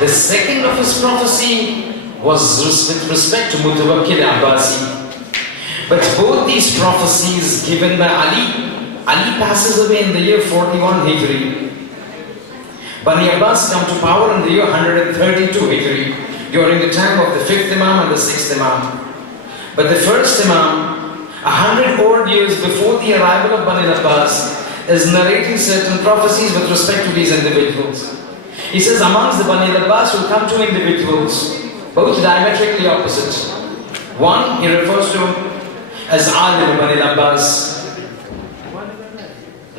The second of his prophecy was with respect to Mutawakkil Abbasi. But both these prophecies given by Ali passes away in the year 41 Hijri. Bani Abbas come to power in the year 132 Hijri, during the time of the 5th Imam and the 6th Imam. But the first Imam, 100 odd years before the arrival of Bani Abbas, is narrating certain prophecies with respect to these individuals. He says amongst the Bani Abbas will come two individuals, both diametrically opposite. One he refers to as Alim Bani Abbas,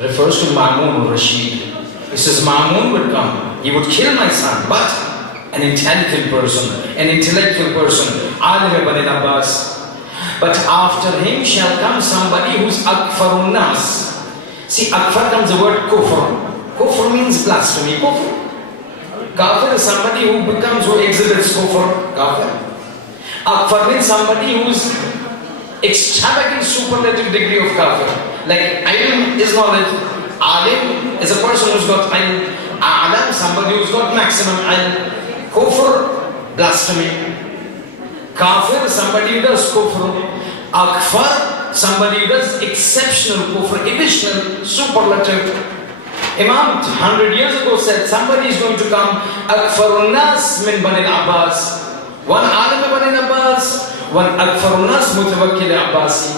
refers to Ma'mun Rashid. He says Ma'mun would come, he would kill my son, but an intelligent person, an intellectual person, Alim Bani Abbas. But after him shall come somebody who's Akfarun Nas. See, Akfar comes the word Kufr. Kufr means blasphemy. Kufr. Kafir is somebody who exhibits Kufr. Kafir. Akfar means somebody who's extravagant superlative degree of Kafir. Like ilm is knowledge. Alim is a person who's got ilm. A'lam, somebody who's got maximum ilm. Kufr, blasphemy. Kafir, somebody who does kufr. Akfar, somebody who does exceptional kufr, additional, superlative. Imam 100 years ago said somebody is going to come, Akfarun Nas min Bani Abbas. One Alim Bani Abbas, one Akfarun Nas Mutawakkil Abbasi.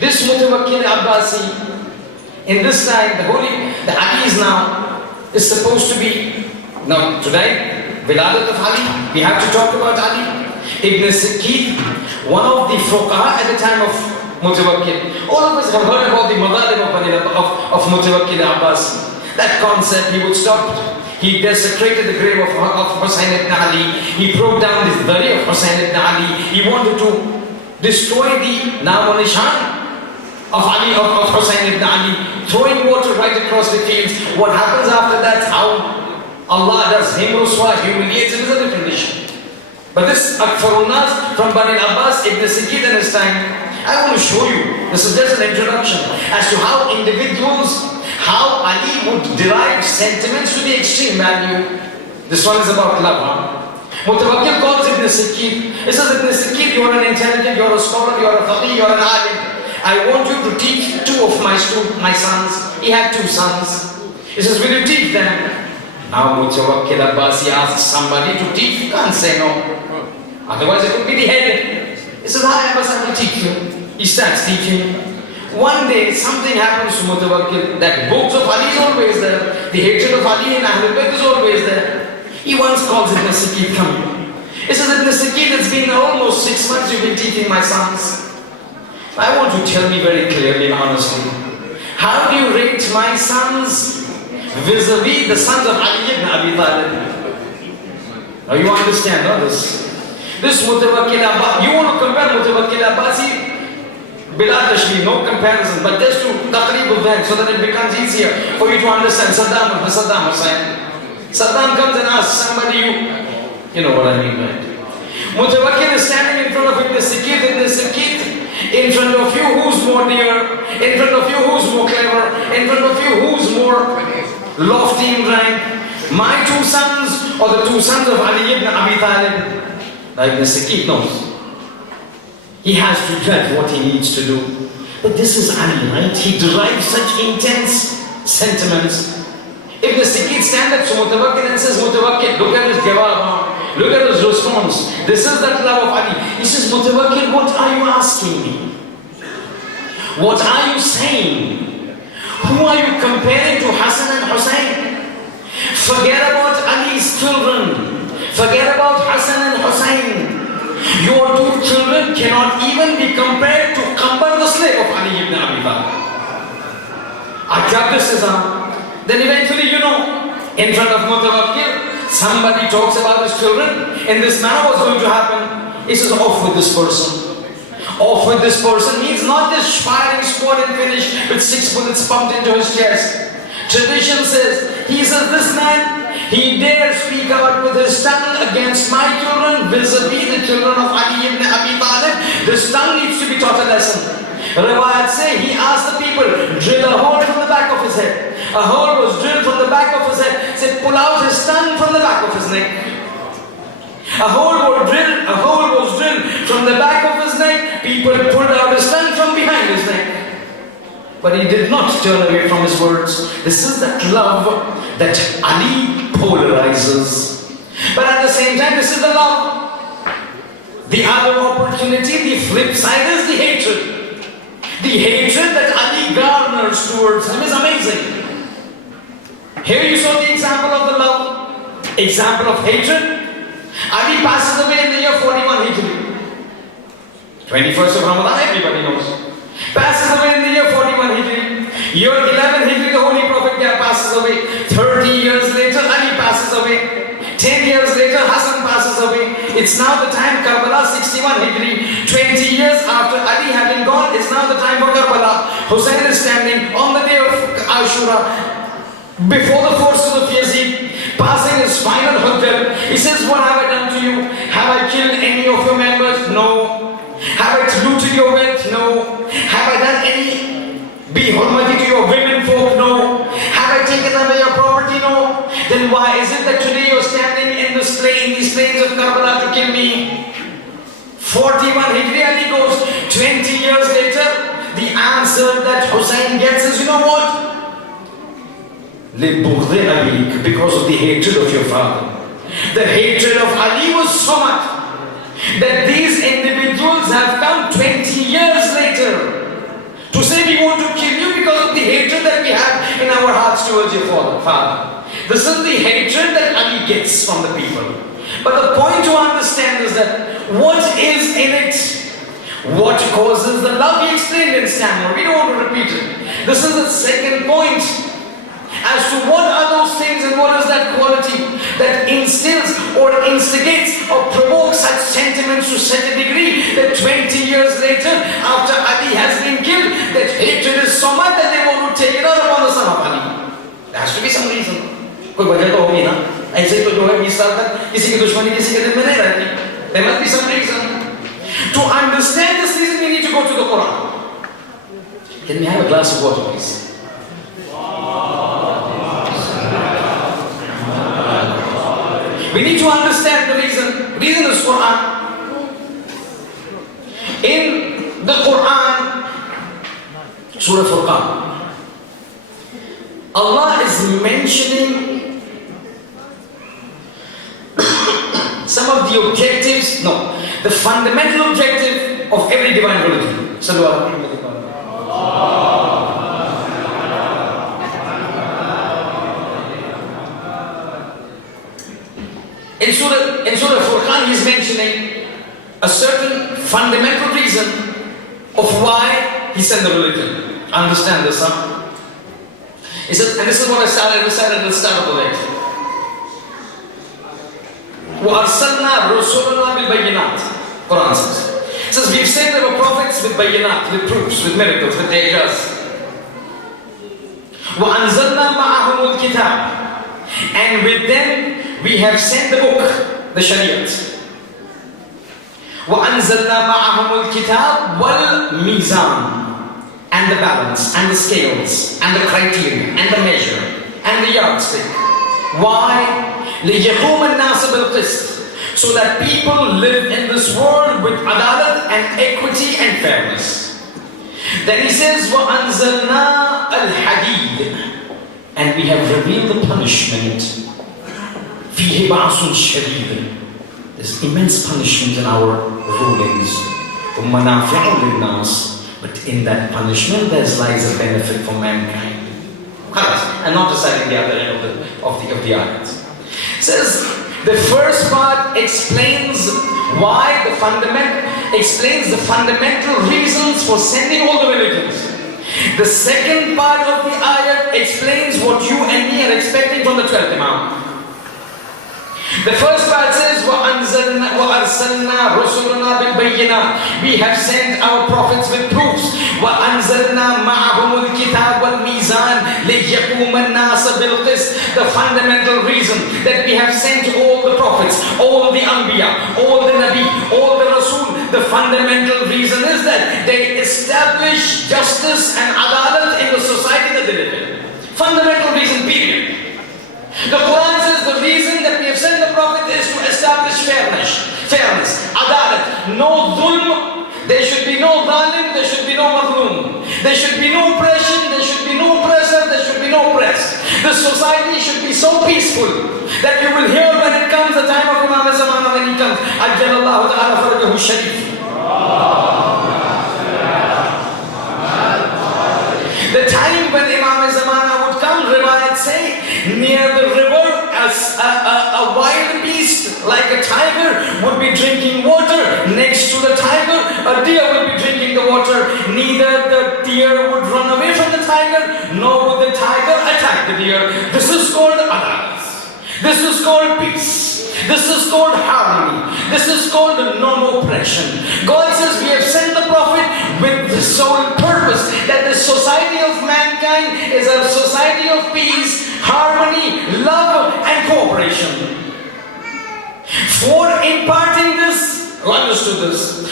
This Mutawakkil Abbasi, in this time, the Ali is now, is supposed to be, now today, Wiladat of Ali, we have to talk about Ali. Ibn Sikhi, one of the fuqaha at the time of Mutawakkil. All of us have heard about the madalib of Mutawakkil Abbas. That concept, he would stop. He desecrated the grave of Hussain ibn Ali. He broke down the body of Hussain ibn Ali. He wanted to destroy the Naam Nishan of Ali, of Hussain ibn Ali, throwing water right across the fields. What happens after that, how Allah does him ruswa, humiliates him, is a different issue. But this Akfarun Nas from Bani Abbas, Ibn Sikhi in his time, I want to show you, this is just an introduction, as to how individuals, how Ali would derive sentiments to the extreme value. This one is about love. Mutawakkil calls Ibn Sikhi. He says, Ibn Sikhi, you are an intelligent, you are a scholar, you are a faqih, you are an alim. I want you to teach two of my sons. He had two sons. He says, will you teach them? Now Mutawakkil Abbasi asks somebody to teach, you can't say no. Otherwise it would be the head. He says, I will teach you. He starts teaching. One day something happens to Mutawakkil, that books of Ali is always there. The hatred of Ali and Ahlul Bayt is always there. He once calls Ibn Sikhi, come. He says, Ibn Sikhi, it's been almost 6 months you've been teaching my sons. I want you to tell me very clearly and honestly, how do you rate my sons vis-a-vis the sons of Ali ibn Abi Talib? Now you understand, no? This Mutawakkil Abbasi, you want to compare Mutawakkil Abbasi? Bila tashbih, no comparison, but just to taqreeb of them so that it becomes easier for you to understand. Saddam Hussain. Saddam comes and asks somebody, you know what I mean, right? Mutawakkil is standing in front of Ibn Sikhi, in front of you who's more dear, in front of you who's more clever, in front of you who's more lofty in rank. My two sons or the two sons of Ali ibn Abi Talib. Ibn Sikhi knows. He has to judge what he needs to do. But this is Ali, right? He derives such intense sentiments. Ibn Sikhi stands up to Mutawakkil and says, Mutawakkil, look at his jawab, look at his response. This is that love of Ali. He says, Mutawakkil, what are you asking me? What are you saying? Who are you comparing to Hassan and Hussain? Forget about Ali's children. Forget about Hassan and Hussain. Your two children cannot even be compared to Qambar, the slave of Ali ibn Abi Talib. Then eventually, in front of Mutawakkil, somebody talks about his children. In this manner, what's going to happen? He says, off with this person. Off with this person means not just firing squad and finish with 6 bullets pumped into his chest. Tradition says, he says, this man, he dares speak out with his tongue against my children vis-a-vis the children of Ali ibn Abi Talib. This tongue needs to be taught a lesson. Riwayat say, he asked the people, drill a hole in the back of his head. A hole was drilled from the back of his head. Said, pull out his tongue from the back of his neck. A hole was drilled from the back of his neck. People pulled out his tongue from behind his neck. But he did not turn away from his words. This is that love that Ali polarizes. But at the same time, this is the love. The other opportunity, the flip side, is the hatred. The hatred that Ali garners towards him is amazing. Here you saw the example of the love. Example of hatred. Ali passes away in the year 41 Hijri. 21st of Ramadan, everybody knows. Passes away in the year 41 Hijri. Year 11 Hijri, the Holy Prophet passes away. 30 years later, Ali passes away. 10 years later, Hassan passes away. It's now the time, Karbala, 61 Hijri. 20 years after Ali having gone, it's now the time for Karbala. Hussein is standing on the day of Ashura, before the forces of Yazid, passing his final hujjah. He says, what have I done to you? Have I killed any of your members? No. Have I looted your wealth? No. Have I done any behormity to your women folk? No. Have I taken away your property? No. Then why is it that today you're standing in these plains of Karbala to kill me? 41 Hijri, Ali goes. 20 years later, the answer that Hussein gets is, you know what? Because of the hatred of your father. The hatred of Ali was so much that these individuals have come 20 years later to say we want to kill you because of the hatred that we have in our hearts towards your father. This is the hatred that Ali gets from the people. But the point to understand is that what is in it? What causes the love? He explained in Stanmore. We don't want to repeat it. This is the second point as to what are those things and what is that quality that instills or instigates or provokes such sentiments to such a degree that 20 years later, after Ali has been killed, that hatred is so much that they want to take it out upon the son of Ali. There has to be some reason. कोई वजह तो होगी ना, ऐसे तो जो है 20 साल तक किसी की दुश्मनी किसी के दिल में नहीं रहती. There must be some reason. To understand this reason, we need to go to the Quran. Can we have a glass of water, please? We need to understand the reason. Reason is Quran. In the Quran, Surah Furqan, Allah is mentioning some of the objectives, the fundamental objective of every divine religion. In Surah Furqan, he is mentioning a certain fundamental reason of why he sent the religion. Understand this, huh? He said, and this is what I recited at the start of the lecture. وَأَرْسَلْنَا رُسُلَنَا بِالْبَيِّنَاتِ Quran says. It says, we've sent our prophets with bayinat, with proofs, with miracles, with ayahs. وَأَنزَلْنَا مَعَهُمُ الْكِتَابِ And with them, we have sent the book, the Shariat. وَأَنزَلْنَا مَعَهُمُ الْكِتَابِ وَالْمِيزَانِ And the balance, and the scales, and the criteria, and the measure, and the yardstick. Why? لِيَقُومَ النَّاسَ بِالْقِسْطِ So that people live in this world with adalat and equity and fairness. Then he says, وَأَنزَلْنَا الْحَدِيدِ And we have revealed the punishment. فِيهِ بَعْصٌ شَدِيدٌ There's immense punishment in our rulings. وَمَنَافِعٌ لِلنَّاسِ But in that punishment there lies a benefit for mankind. And not reciting the other end of the ayat. It says, the first part explains explains the fundamental reasons for sending all the religions. The second part of the ayat explains what you and me are expecting from the 12th Imam. The first part says, وَأَرْسَلْنَا رُسُلُنَا بِالْبَيِّنَاتِ We have sent our prophets with proofs. وَأَنزَلْنَا مَعَهُمُ الْكِتَابَ وَالْمِيزَانِ لِيَقُومَ النَّاسَ بِالْقِسْطِ The fundamental reason that we have sent all the prophets, all the Anbiya, all the Nabi, all the Rasul, the fundamental reason is that they establish justice and adalat in the society that they live in. Fundamental reason, period. The Quran says the reason that we have sent the Prophet is to establish fairness, adalat, no dhulm. There should be no zalim, there should be no mazloom. There should be no oppression, there should be no oppressor, there should be no oppressed. The society should be so peaceful that you will hear when it comes the time of Imam Zamana, when he comes, Ajjalallahu ta'ala farajahu sharif. The time when Imam Zamana would come, riwayat say, near the river, a wild beast like a tiger would be drinking water. Next to the tiger, a deer will be drinking the water. Neither the deer would run away from the tiger, nor would the tiger attack the deer. This is called adalat. This is called peace. This is called harmony. This is called non-oppression. God says we have sent the Prophet with the sole purpose that the society of mankind is a society of peace, harmony, love and cooperation. For imparting this, who understood this?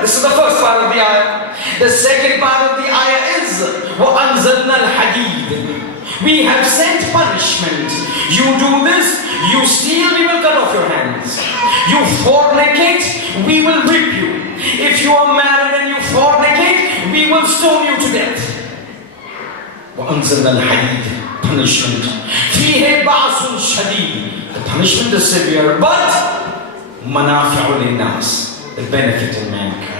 This is the first part of the ayah. The second part of the ayah is وَأَنزَلْنَا الْحَدِيدِ. We have sent punishment. You do this, you steal, we will cut off your hands. You fornicate, we will whip you. If you are married and you fornicate, we will stone you to death. وَأَنزَلْنَا الْحَدِيدِ. Punishment. فِيهِ بَعْصٌ شَدِيدٌ. The punishment is severe, but مَنَافِعُ لِلنَّاسِ. The benefit of mankind.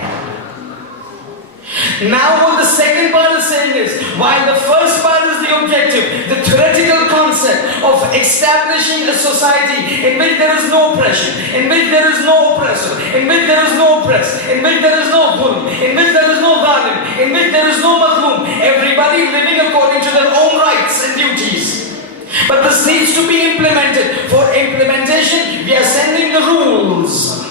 Now what the second part is saying is, while the first part is the objective, the theoretical concept of establishing a society in which there is no oppression, in which there is no oppressor, in which there is no oppressed, in which there is no dhulm, in which there is no zalim, in which there is no mazloom, everybody living according to their own rights and duties. But this needs to be implemented. For implementation, we are sending the rules.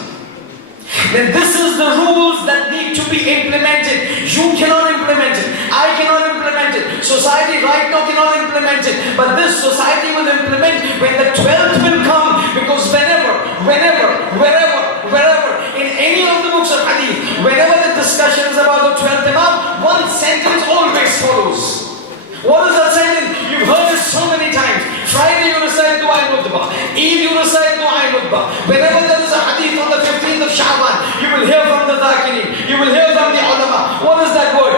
Then this is the rules that need to be implemented. You cannot implement it. I cannot implement it. Society right now cannot implement it. But this society will implement when the 12th will come. Because wherever, in any of the books of hadith, whenever the discussion is about the 12th Imam, one sentence always follows. What is that sentence? You've heard it so many times. Friday you recite Dua Nutbah. Eid you recite Dua Nutbah. Whenever there is a hadith on the 15th of Sha'ban, you will hear from the Dhakirin. You will hear from the ulama. What is that word?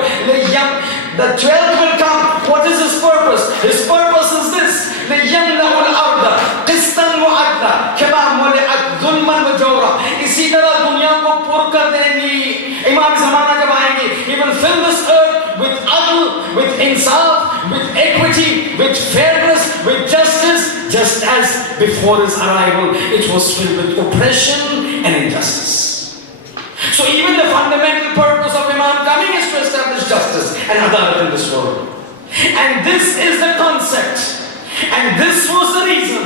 The 12th will come. What is his purpose? His purpose is this. لِيَمْنَعُ الْأَرْضَ قِسْطًا وَعَدْلًا كَمَا مُلِئَتْ ظُلْمًا وَجَوْرًا. इसी तरह दुनिया को पुर कर देंगी. इमाम ज़माना जब आएंगे, he will fill this earth with adl, with insaf, with equity, with fairness, with justice, just as before his arrival it was filled with oppression and injustice. So even the fundamental purpose of Imam coming is to establish justice and adalat in this world. And this is the concept. And this was the reason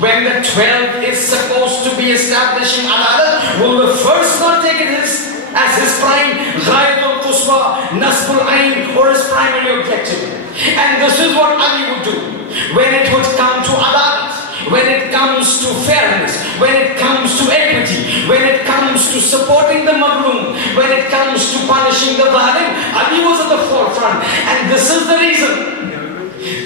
when the 12th is supposed to be establishing adalat, will the first not take it as his prime ghayatul quswa, nasbul ayn, or his primary objective. And this is what Ali would do when it would come to adalat, when it comes to fairness, when it comes to equity, when it comes to supporting the mazloom, when it comes to punishing the zalim. Ali was at the forefront. And this is the reason.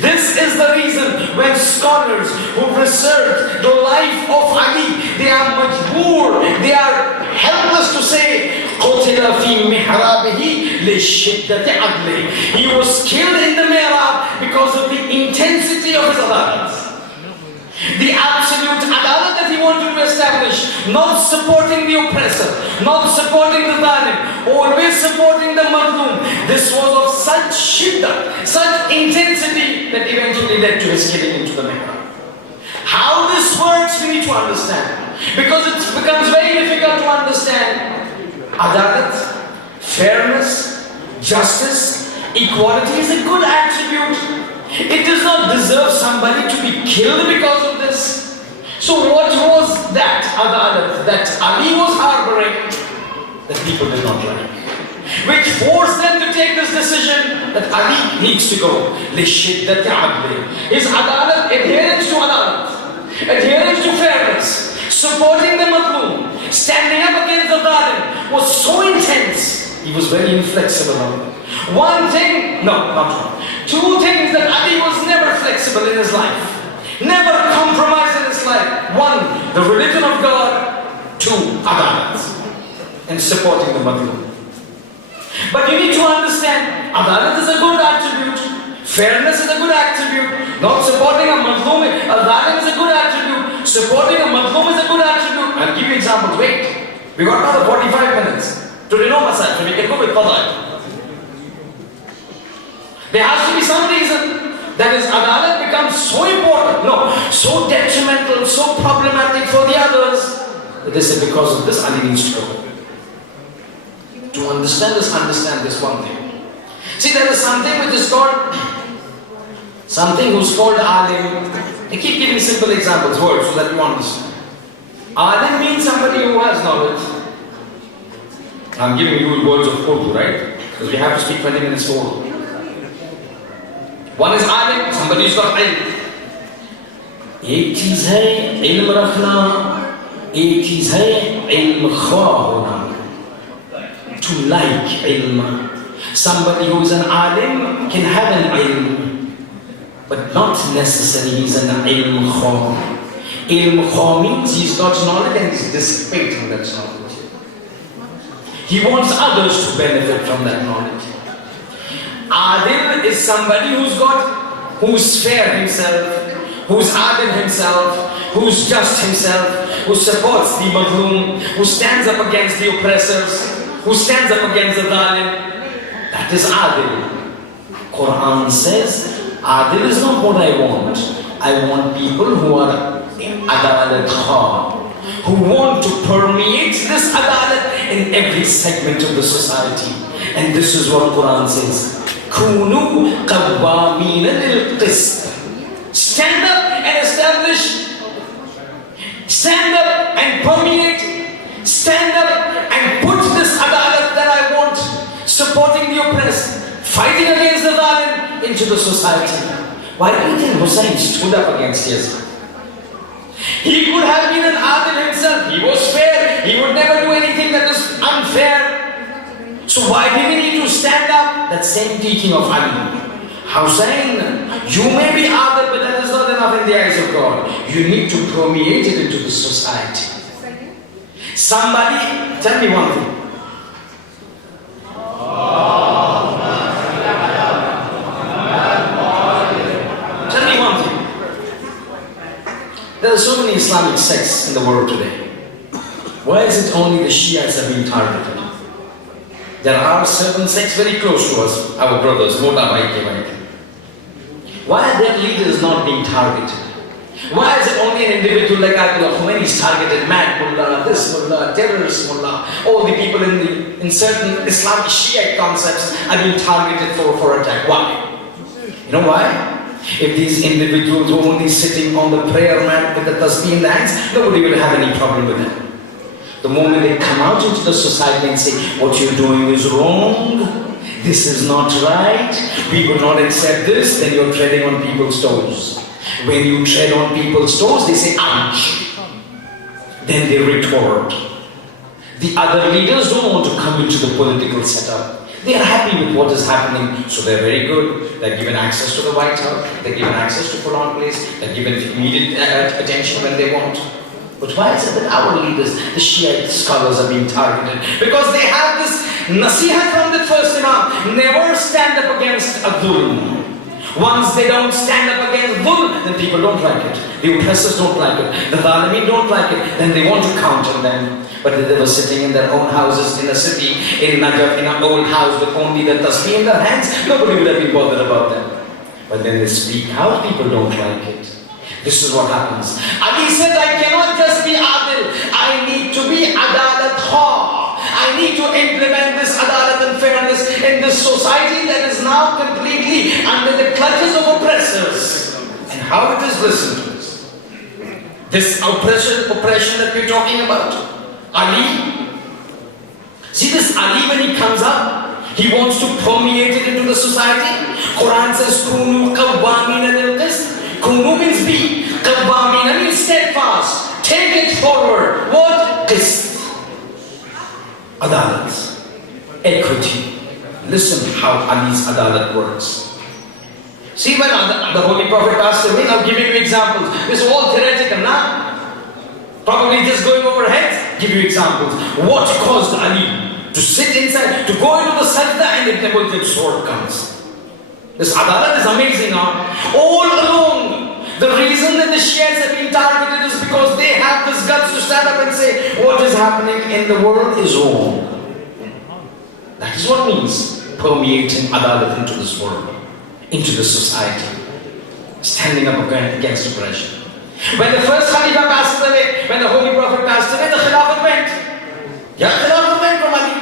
This is the reason when scholars who research the life of Ali, they are majboor, they are helpless to say, قُتِلَ فِي مِحْرَابِهِ لِشِدَّةِ عَدْلِهِ. He was killed in the mihrab because of the intensity of his adalat. The absolute adalat that he wanted to establish, not supporting the oppressor, not supporting the zalim, always supporting the mazloom. This was of such shiddah, such intensity that eventually led to his killing into the mihrab. How this works we need to understand, because it becomes very difficult to understand. Adalat, fairness, justice, equality is a good attribute. It does not deserve somebody to be killed because of this. So what was that adalat that Ali was harboring that people did not like, which forced them to take this decision that Ali needs to go? لِشِدَّةِ عَدْلِهِ. His adalat, adherence to adalat, adherence to fairness, supporting the mazloom, standing up against the zalim was so intense. He was very inflexible on it. One thing, no, not one. Two things that Ali was never flexible in his life. Never compromised in his life. One, the religion of God. Two, adalat, and supporting the madlum. But you need to understand, adalat is a good attribute. Fairness is a good attribute. Not supporting a madlum, adalat is a good attribute. Supporting a madlum is a good attribute. I'll give you examples. Wait, we got another 45 minutes to know masaj, so we can go with qada. There has to be some reason that is adalat becomes so important, no, so detrimental, so problematic for the others, that they say because of this Ali needs to go. To understand this one thing. See, there is something which is called, something who's called alim. I keep giving simple examples, words, so that you understand. Alim means somebody who has knowledge. I'm giving you words of Urdu, right? Because we have to speak 20 minutes for Urdu. One is alim, somebody who's got ilm. एक चीज है इल्म रखना, एक चीज है इल्म ख्वाह होना. To like ilm. Somebody who is an alim can have an ilm, but not necessarily he's an ilm khaw. Ilm khaw means he's got knowledge and he's dissipating that knowledge. He wants others to benefit from that knowledge. Adil is somebody who's fair himself, who's adil himself, who's just himself, who supports the madlum, who stands up against the oppressors, who stands up against the zalim. That is adil. Quran says, adil is not what I want. I want people who are adalat kha, who want to permeate this adalat in every segment of the society. And this is what Quran says. Kunu qawwamina lil qist. Stand up and establish. Stand up and permeate. Stand up and put this adalat that I want, supporting the oppressed, fighting against the zalim, into the society. Why do you think Hussein stood up against Yazid? He could have been an adil himself. He was fair. He would never do anything that was unfair. So why did he need to stand up? That same teaching of Ali. Hussein, you may be adil, but that is not enough in the eyes of God. You need to permeate it into the society. Somebody, tell me one thing. Tell me one thing. There are so many Islamic sects in the world today. Why is it only the Shiites are being targeted? There are certain sects very close to us, our brothers, why are their leaders not being targeted? Why is it only an individual like Ayatollah Khomeini is targeted? Mad mullah, this mullah, terrorist mullah, all the people in certain Islamic Shiite concepts are being targeted for attack. Why? You know why? If these individuals were only sitting on the prayer mat with the tasbih in their hands, nobody would have any problem with them. The moment they come out into the society and say, what you're doing is wrong, this is not right, we will not accept this, then you're treading on people's toes. When you tread on people's toes, they say, ouch. Then they retort. The other leaders don't want to come into the political setup. They are happy with what is happening, so they're very good. They're given access to the White House, they're given access to Quran place, they're given immediate attention when they want. But why is it that our leaders, the Shiite scholars, are being targeted? Because they have this nasihat from the first Imam. Never stand up against a dhulm. Once they don't stand up against dhulm, then people don't like it. The oppressors don't like it. The zalimin don't like it. Then they want to counter them. But if they were sitting in their own houses in a city, in Najaf, in an old house with only the tasbih in their hands, nobody would have been bothered about them. But then they speak out, people don't like it. This is what happens. Ali says, I cannot just be adil. I need to be adalat kha. I need to implement this adalat and fairness in this society that is now completely under the clutches of oppressors. And how it is listened to this. This oppression that we're talking about. Ali. See this Ali, when he comes up, he wants to permeate it into the society. Quran says, Kunu qawwamina lil qist. Kunu means be. Qawwamina means steadfast. Take it forward. What? Qist. Adalat. Equity. Listen how Ali's adalat works. See, when the Holy Prophet passed away, now giving you examples. This is all theoretical now. Probably just going over heads, give you examples. What caused Ali to sit inside, to go into the sajda and Ibn Multim's sword comes? This adalat is amazing, huh? All along, the reason that the Shiites have been targeted is because they have this guts to stand up and say, what is happening in the world is wrong. That is what means permeating adalat into this world, into the society, standing up against oppression. When the first Khalifa passed away, when the Holy Prophet passed away, the Khilafat went. Yeah, Khilafat went from Ali.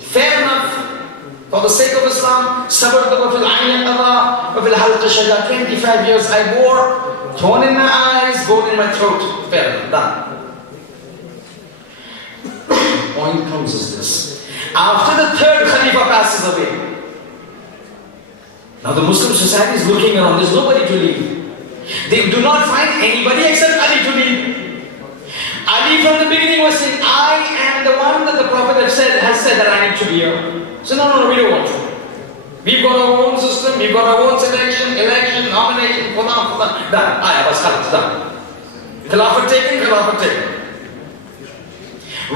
Fair enough. For the sake of Islam, sabartu wa fil ayn qada wa fil halq shaja. 25 years I wore, thorn in my eyes, gold in my throat. Fair enough, done. Point comes is this. After the third Khalifa passes away, now the Muslim society is looking around, there's nobody to lead. They do not find anybody except Ali to lead. Ali from the beginning was saying, I am the one that the Prophet has said that I need to be here. So no, we don't want to. We've got our own system, we've got our own selection, election, nomination, done. Done. Khilafat taken.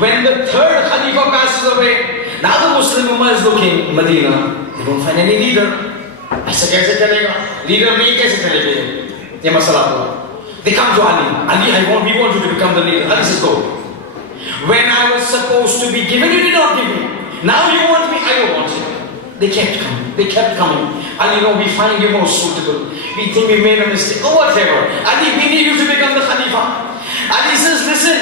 When the third Khalifa passes away, now the Muslim Ummah is looking, Medina, they don't find any leader. ऐसा कैसे चलेगा? Leader नहीं कैसे चलेगा? ये मसला हुआ. They come to Ali. Ali, we want you to become the leader. Ali says, go. When I was supposed to be given, you did not give me. Now you want me, I don't want you. They kept coming. Ali, no, we find you more suitable. We think we made a mistake, or whatever. Ali, we need you to become the Khalifa. Ali says, listen,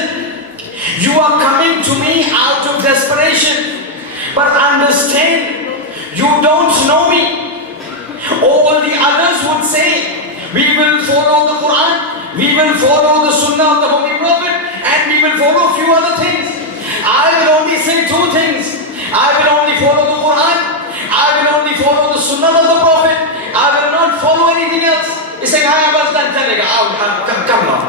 you are coming to me out of desperation. But understand, you don't know me. All the others would say, we will follow the Quran, we will follow the Sunnah of the Holy Prophet, and we will follow a few other things. I will only say two things. I will only follow the Quran, I will only follow the Sunnah of the Prophet, I will not follow anything else. He's saying, come now.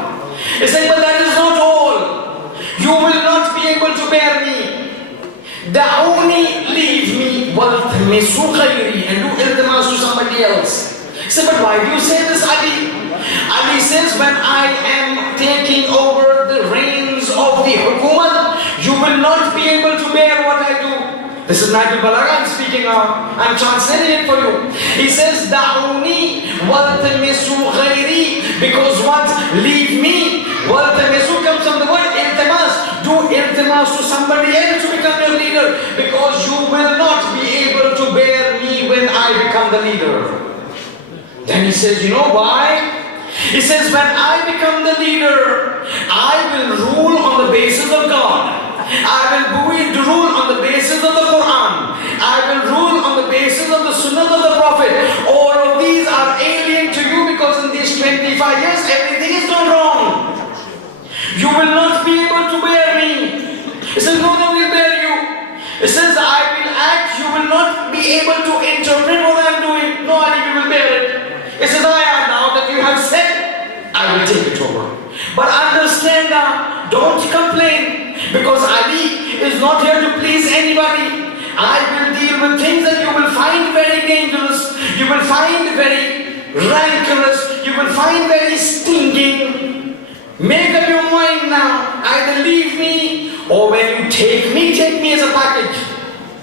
He's saying, but that is not all. You will not be able to bear me. Da'uni, leave me, waltamisu khayri, and do iltimas to somebody else. He said, but why do you say this, Ali? Ali says, when I am taking over the reins of the hukumat, you will not be able to bear what I do. This is Nahjul Balagha I'm speaking now. I'm translating it for you. He says, Da'uni, waltamisu khayri, because what? Leave me. Waltamisu comes from the word iltimas. Do iltimas to somebody else to become your leader, because you will not be able to bear me when I become the leader. Then he says, you know why? He says, when I become the leader, I will rule on the basis of God. I will rule on the basis of the Quran. I will rule on the basis of the Sunnah of the Prophet. All of these are alien to you because in these 25 years, everything is done wrong. You will not be able to bear me. He says, no, we'll bear you. He says, I will act, you will not be able to interpret what I am doing. No, Ali, we will bear it. He says, now that you have said, I will take it over. But understand now, don't complain, because Ali is not here to please anybody. I will deal with things that you will find very dangerous, you will find very rancorous, you will find very stinging. Make up your mind now. Either leave me, or when you take me as a package.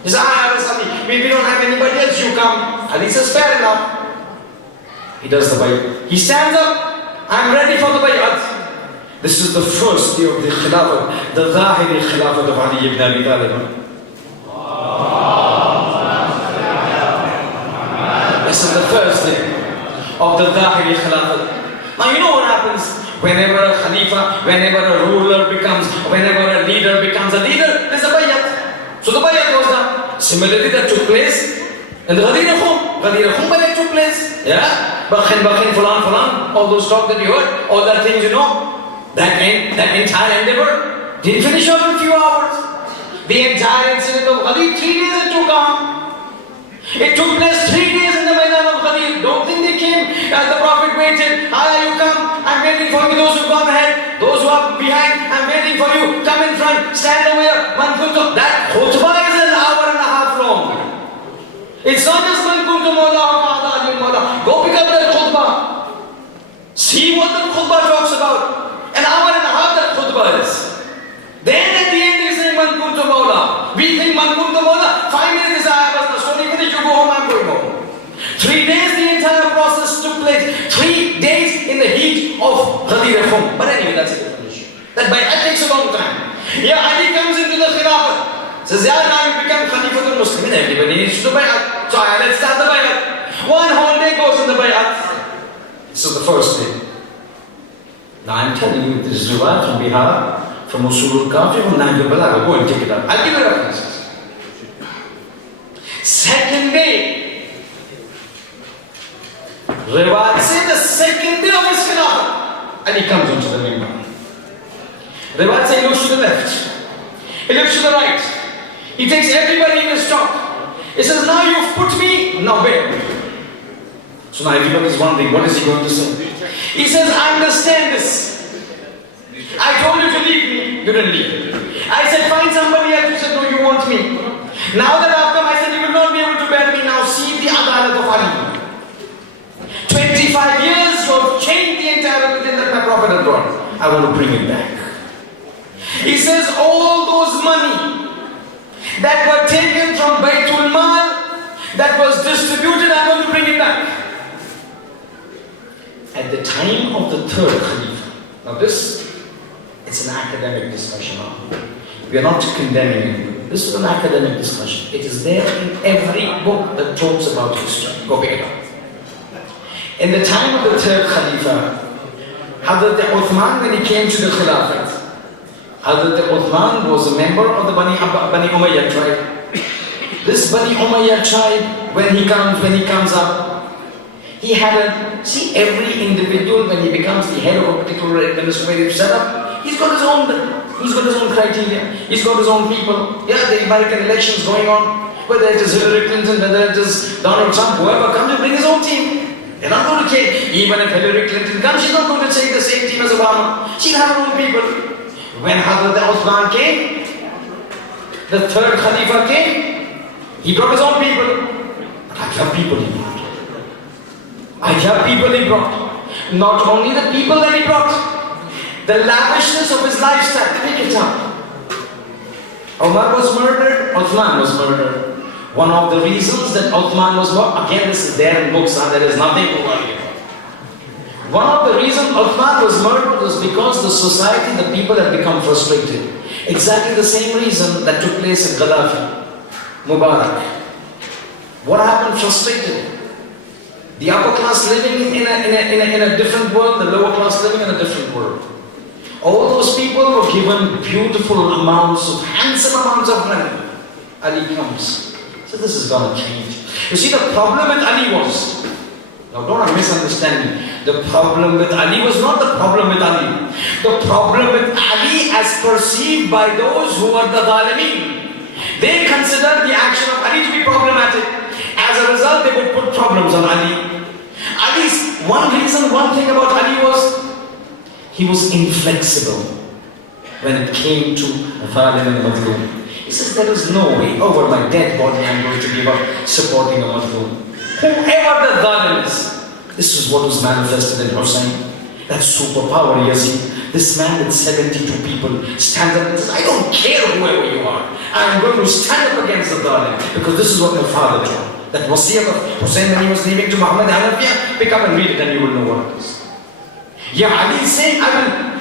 He says, we don't have anybody else, you come. Ali says, fair enough. He does the bayat. He stands up, I'm ready for the bayat. This is the first day of the Khilafat, the Zahiri Khilafat of Ali ibn Abi Talib. This is the first day of the Zahiri Khilafat. Now you know what happens? Whenever a Khalifa, whenever a ruler becomes, whenever a leader becomes a leader, there's a bayat. So the bayat was done. Similarly, that took place in the Ghadir Khum. Ghadir Khum bayat took place. Yeah? Bakhin, fulan, all those talk that you heard, all that things you know. That entire endeavor didn't finish up in a few hours. The entire incident of Ghadir, 3 days it took on. It took place 3 days in the Maidan of Ghadir. Don't think they came as the Prophet waited. You come, I'm waiting for you. Those who come ahead, those who are behind, I'm waiting for you. Come in front, stand over here. That khutbah is an hour and a half It's not just man kuntu mawla wa ma'ada alim mawla. Go pick up that khutbah. See what the khutbah talks about. An hour and a half that khutbah is. Then at the end he's saying man kuntu mawla. We think man kuntu mawla. 5 minutes is ayah bas. So finish, you go home, I'm going home. 3 days the entire process took place. 3 days in the heat of Ghadir Khum. But anyway, that's a different issue. That bay'at takes a long time. Yeah, Ali comes into the Khilafah. Says, yeah, now you become Khalifatul Muslimin. Everybody needs to do bay'at. So let's start the bay'at. 1 whole day goes in the bay'at. This is the first day. Now I'm telling you, this is riwayat from Bihar, from Usul al-Kafi, from Nahjul Balagha. Go and take it up. I'll give you references. Second day. Riwayat say the second day of his Khilafah. And he comes onto the minbar. Riwayat say he looks to the left. He looks to the right. He takes everybody in his top. He says, now you've put me, now where? So now everybody is wondering, what is he going to say? He says, I understand this. I told you to leave me, you didn't leave. I said, find somebody else. You said, no, you want me. Now that I've come, I said, you will not be able to bear me. Now see the adalat of Ali. 25 years, you have changed the entire religion that my Prophet had brought. I want to bring it back. He says, all those money that were taken from Baytul Mal, that was distributed, I want to bring it back. At the time of the third Khalifa, now this, it's an academic discussion. We are not condemning it. This is an academic discussion. It is there in every book that talks about history. Go pick it up. In the time of the third Khalifa, Hazrat Uthman, when he came to the Khilafat, Hazrat Uthman was a member of the Bani Umayyad tribe. This Bani Umayyad tribe, when he comes up, he had a, see, every individual, when he becomes the head of a particular administrative setup, he's got his own criteria, he's got his own people. Yeah, the American elections going on, whether it is Hillary Clinton, whether it is Donald Trump, whoever comes, to bring his own team. They're not going to take, even if Hillary Clinton comes, she's not going to take the same team as Obama. She'll have her own people. When Hazrat Uthman came, the third Khalifa came, he brought his own people. But Ajab people he brought. Ajab people he brought. Not only the people that he brought, the lavishness of his lifestyle. Pick it up. Umar was murdered, Uthman was murdered. One of the reasons that Uthman was murdered, again this is there in books, there is nothing to worry about. One of the reasons Uthman was murdered was because the society, the people had become frustrated. Exactly the same reason that took place in Gaddafi, Mubarak. What happened? Frustrated. The upper class living in a different world, the lower class living in a different world. All those people were given beautiful amounts of, handsome amounts of money. Ali comes. So this is going to change. You see, the problem with Ali was, now don't misunderstand me, the problem with Ali was not the problem with Ali. The problem with Ali as perceived by those who are the Zalimeen. They considered the action of Ali to be problematic. As a result, they would put problems on Ali. Ali's one thing about Ali was, he was inflexible when it came to Zalim and Mazloom. He says, there is no way, over my dead body I'm going to give up supporting a Mazloom. Whoever the Zalim is. This is what was manifested in Hussein. That superpower, Yazid. This man with 72 people stands up and says, I don't care whoever you are. I am going to stand up against the Zalim. Because this is what my father taught. That wasiyah of Hussein when he was leaving to Muhammad Hanafiya, pick up and read it and you will know what it is. Yeah, Ali is saying,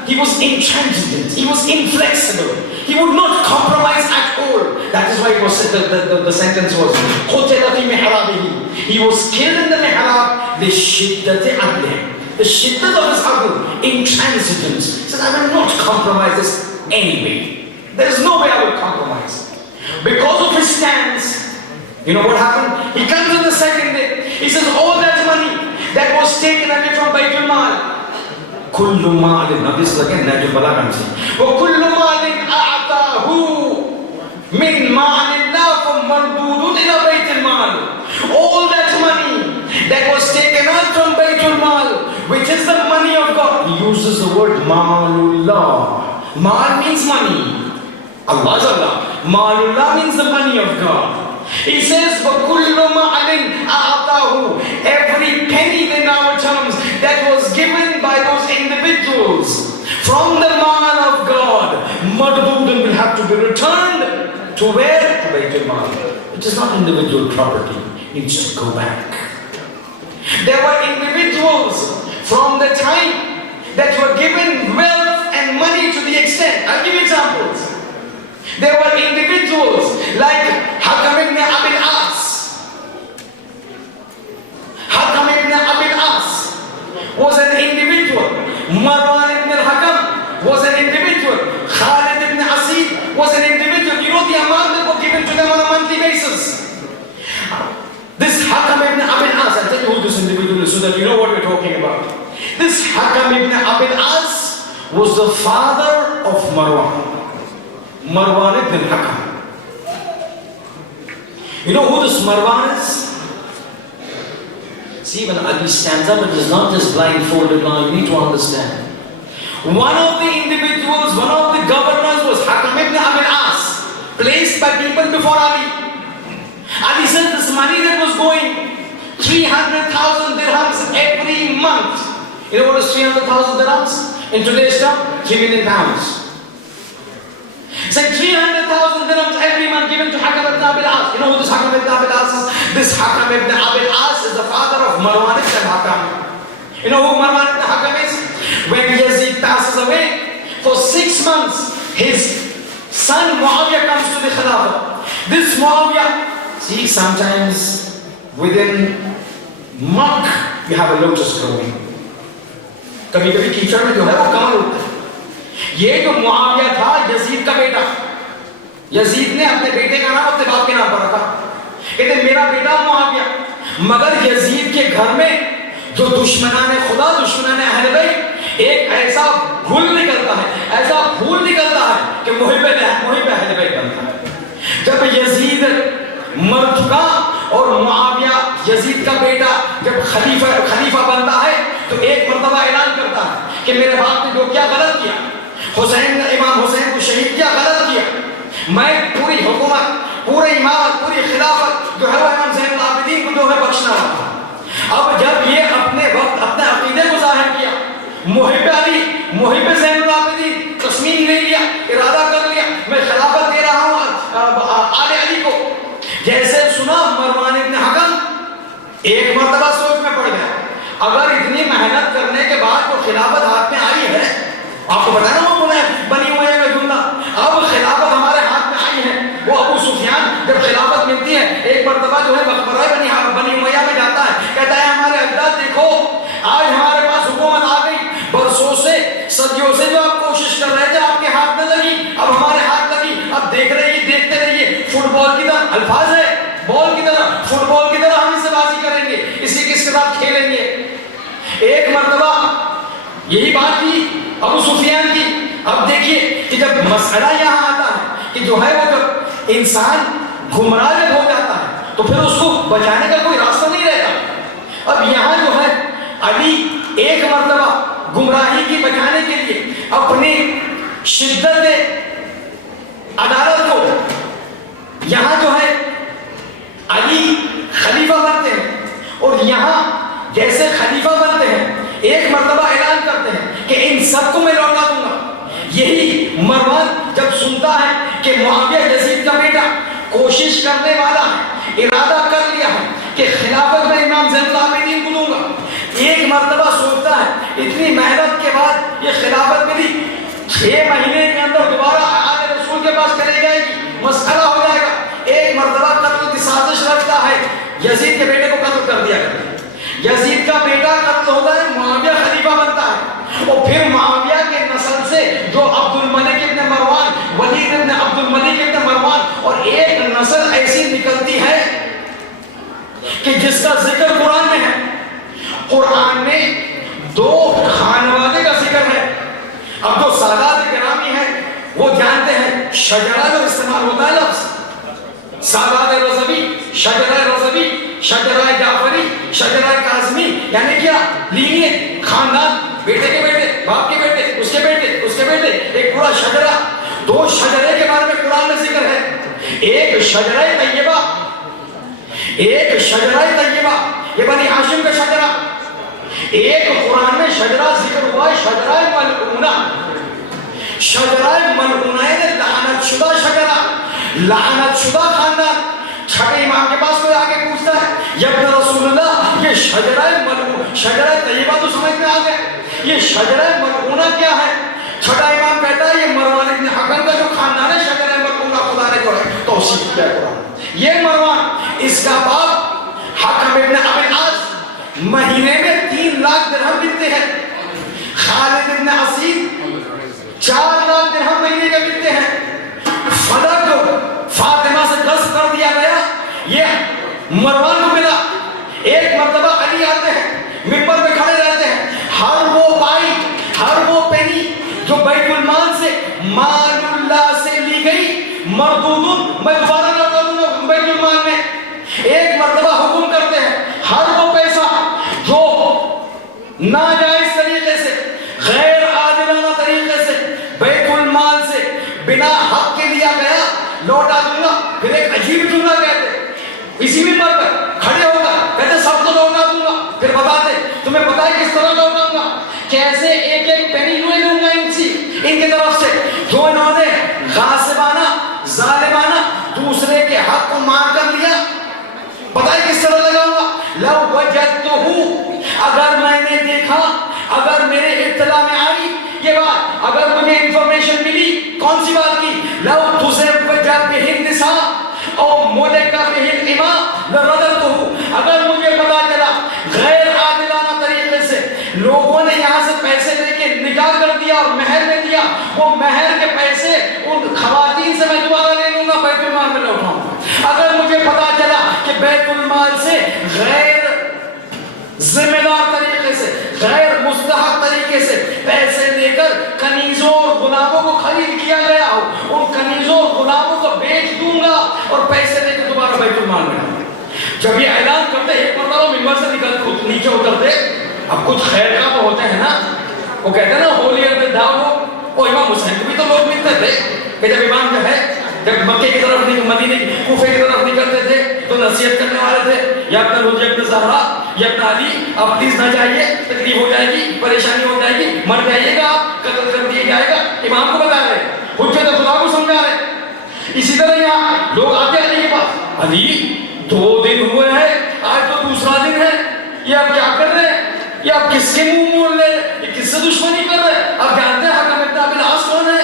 he was intransigent, he was inflexible, he would not compromise at all. That is why it was said, the sentence was, he was killed in the mihrab, the shiddat of his adl, intransigent. He said, I will not compromise this anyway. There is no way I will compromise. Because of his stance, you know what happened? He comes in the second day, he says, all that money that was taken away from Baytul Mal, كل مال, now this is again Nahjul Balagha. وكل مال أعطاه من مال الله فمردود إلى بيت المال. All that money that was taken out from Baytul Mal, which is the money of God. He uses the word Malullah. Mal means money. Allah is Allah. Malullah means the money of God. He says, وَكُلُّ مَعَلٍ أَعْطَاهُ. Every penny in our terms that was given by those individuals from the Mal of God, Madhudun will have to be returned to where? To Baytul Mal. It is not individual property. It needs to go back. There were individuals from the time that were given wealth and money to the extent. I'll give examples. There were individuals like Hakam ibn Abil As. Hakam ibn Abil As was an individual. Marwan ibn al-Hakam was an individual. Khalid ibn Asid was an individual. You know the amount that were given to them on a monthly basis. This Hakam ibn Abil As, I'll tell you who this individual is so that you know what we're talking about. This Hakam ibn Abil As was the father of Marwan. Marwan ibn Hakam. You know who this Marwan is? See, when Ali stands up, it is not just blindfolded now, you need to understand. One of the individuals, one of the governors was Hakam ibn Abil As, placed by people before Ali. Ali said this money that was going, 300,000 dirhams every month. You know what is 300,000 dirhams? In today's term, 3 million pounds. Said 300,000 dirhams every month given to Hakam ibn Abil As. You know who this Hakam ibn Abil As is? This Hakam ibn Abil As is the father of Marwan ibn Hakam. You know who Marwan ibn Hakam is? When Yazid passes away, for 6 months, his son Muawiyah comes to the Khilafah. This Muawiyah, see, sometimes within muck you have a lotus growing. कभी कभी कीचड़ में जो है वो कमल होता है. ये जो मुआविया था यजीद का बेटा, यजीद ने अपने बेटे का नाम अपने बाप के नाम पर रखा. कहते मेरा बेटा मुआविया. मगर यजीद के घर में जो दुश्मनाने खुदा, दुश्मनाने अहले बैत, एक ऐसा घुल निकलता है, ऐसा फूल निकलता है कि मुहिब्बे अहले बैत बनता है. जब यजीद मर चुका और मुआविया यजीद का बेटा जब खलीफा बनता है तो एक मर्तबा ऐलान करता है कि मेरे बाप ने जो क्या गलत किया, इमाम हुसैन को शहीद किया, गलत किया, मैं पूरी हुकूमत, पूरी इमामत, पूरी खिलाफत जो है वो इमाम ज़ैनुल आबिदीन को जो है बख्शना रहा. अब जब ये अपने वक्त अपने अकीदे को जाहिर किया, मुहिब्बे अली, मुहिब्बे ज़ैनुल आबिदीन, तस्मीम ले लिया, इरादा कर लिया, मैं खिलाफत दे रहा हूँ आले अली को. जैसे सुना मरवान इब्न हकम एक मर्तबा सोच में पड़ गया, अगर इतनी मेहनत करने के बाद वो खिलाफत हाथ में आई है, आपको पता है ना वो बनी हुई है जुमला, अब खिलाफत हमारे हाथ में आई है. वो अबू सुफियान जब खिलाफत मिलती है एक मर्तबा जो है मकबरा बनी उमैया में जाता है, कहता है हमारे अजदाद देखो आज हमारे पास हुकूमत आ गई, बरसों से सदियों से जो आप कोशिश कर रहे थे आपके हाथ में लगी, अब हमारे हाथ लगी, अब देख रहिए, देखते रहिए. फुटबॉल की तरह अल्फाज है, बॉल की तरह, फुटबॉल की तरह हम इससे बाजी करेंगे, इसी किसके साथ खेलेंगे. एक मर्तबा यही बात थी अबू सुफियान की. अब देखिए कि जब मसला यहाँ आता है कि जो है वो जब इंसान गुमराह जब हो जाता है तो फिर उसको बचाने का कोई रास्ता नहीं रहता. अब यहाँ जो है अली एक मर्तबा गुमराही की बचाने के लिए अपनी शिद्दत अदालत को, यहाँ जो है अली खलीफा बनते हैं और यहाँ जैसे खलीफा बनते हैं एक मर्तबा ऐलान करते हैं कि इन सबको मैं लौटा दूंगा. यही मरवान जब सुनता है कि मुआविया यजीद का बेटा कोशिश करने वाला है, इरादा कर लिया है कि खिलाफत में इमाम ज़ैनुल आबिदीन को दूंगा, एक मर्तबा सोचता है इतनी मेहनत के बाद ये खिलाफत मिली, 6 महीने के अंदर दोबारा आले रसूल के पास चले जाएगी, मसला हो जाएगा. एक मर्तबा कत्ल की साजिश रखता है, यजीद के बेटे को कत्ल कर दिया करता है. यजीद का बेटा कत्ल होता है, मुआविया खलीफा बनता है और फिर मुआविया के नस्ल से जो अब्दुल मलिक इब्न मरवान, वलीद इब्न अब्दुल मलिक इब्न मरवान और एक नस्ल ऐसी निकलती है कि जिसका जिक्र कुरान में है. कुरान में 2 खानवादे का जिक्र है. अब जो सादात गिरामी है वो जानते हैं शजरा जो इस्तेमाल होता है लफ्ज़ सादात रज़वी, शजरा रज़वी, शजरा जाफरी, शजरा काज़मी, यानी क्या लीनिए खानदान, बेटे के बेटे, बाप के बेटे, उसके बेटे, उसके बेटे, एक पूरा शजरा. 2 शजरे के बारे में कुरान में जिक्र है. एक शजरा तैयबा ایک شجرہ طیبہ، یہ بنی ہاشم کا شجرہ، ایک قرآن میں شجرہ ذکر ہوا ہے، شجرہ ملعونہ، شجرہ ملعونہ ہے لعنت شدہ شجرہ، لعنت شدہ خاندان۔ چھٹے امام کے پاس کوئی آگے پوچھتا ہے یا ابن رسول اللہ یہ شجرہ ملعونہ، شجرہ طیبہ تو سمجھ میں آ گئے، یہ شجرہ ملعونہ کیا ہے؟ چھٹا امام کہتا ہے یہ مروان ابن حکم کا جو خاندان ہے، شجرہ ملعونہ خدا نے جو ہے توصیف کیا قرآن۔ یہ مروان، اس کا باپ حکم ابن ابی العاص مہینے میں 3 لاکھ درہم ملتے ہیں، خالد ابن اسید 4 لاکھ درہم مہینے کے ملتے ہیں۔ فلک کو فاطمہ سے غصب کر دیا گیا، یہ مروان کو ملا۔ ایک مرتبہ علی آتے ہیں، منبر پہ کھڑے رہتے ہیں، ہر وہ پائی، ہر وہ پینی جو بیت المال سے، مال اللہ سے لی گئی، مردود میں دوبارہ نہ کروں بیت المال میں۔ ایک مرتبہ حکم کرتے ہیں ہر وہ پیسہ جو ناجائز طریقے سے، غیر عادلانہ طریقے سے بیت المال سے بنا حق کے لیا گیا لوٹا دوں گا۔ پھر ایک عجیب جملہ کہتے اسی منبر پر کھڑے ہو کر، کہتے سب تو لوٹا دوں گا، پھر بتاتے تمہیں پتا ہے کس طرح لوٹاؤں گا، کیسے ایک ایک پینی لوں گا ان کی طرف سے جو انہوں نے غاصبانہ ظالمانہ دوسرے کے حق کو مار کر لیا، پتا ہے کس طرح لگاؤں گا؟ لو وجدتہ، اگر میں نے دیکھا، اگر میرے اطلاع میں آئی یہ بات، اگر مجھے انفارمیشن ملی، کون سی بات کی؟ لو تزوج بہ النساء او ملک بہ الامام لرددتہ، اگر مجھے پتا چلا غیر عادلانہ طریقے سے لوگوں نے یہاں سے پیسے لے کے نکاح کر دیا اور مہر میں دیا، وہ مہر کے پیسے ان خواتین سے میں دوبارہ لے لوں گا، بیت المال میں لوٹاؤں گا۔ اگر مجھے پتا چلا کہ بیت المال سے غیر ذمہ دار طریقے سے، غیر مستحق طریقے سے پیسے لے کر کنیزوں اور غلاموں کو خرید کیا گیا ہو، ان کنیزوں اور غلاموں کو بیچ دوں گا اور پیسے لے کے دوبارہ بیت المال میں ڈالوں گا۔ جب یہ اعلان کرتے ایک مرتبہ منبر سے نکل نیچے اترتے، اب کچھ خیر کا تو ہوتے ہیں نا، وہ کہتے ہیں نا ہولی وہ امام حسین کو بھی تو لوگ ملتے تھے کہ جب امام جو ہے جب مکے کی طرف مدینے کوفے کی طرف نکلتے تھے تو نصیحت کرنے والے تھے، یا اپنا رجوع ابن زہرا یا اپنا علی آپ پلیز نہ جائیے، تکلیف ہو جائے گی، پریشانی ہو جائے گی، مر جائیے گا آپ، قتل کر دیا جائے گا۔ امام کو بتا رہے، حجت خدا کو سمجھا رہے۔ اسی طرح یہاں لوگ آتے علی کے پاس، علی 2 دن ہوئے ہیں، آج تو دوسرا دن ہے، یہ آپ کیا کر رہے ہیں؟ یہ آپ کس کے منہ مول لے رہے؟ یہ کس سے دشمنی کر رہے؟ آپ جانتے ہیں حکم ابن ابی العاص کون ہے؟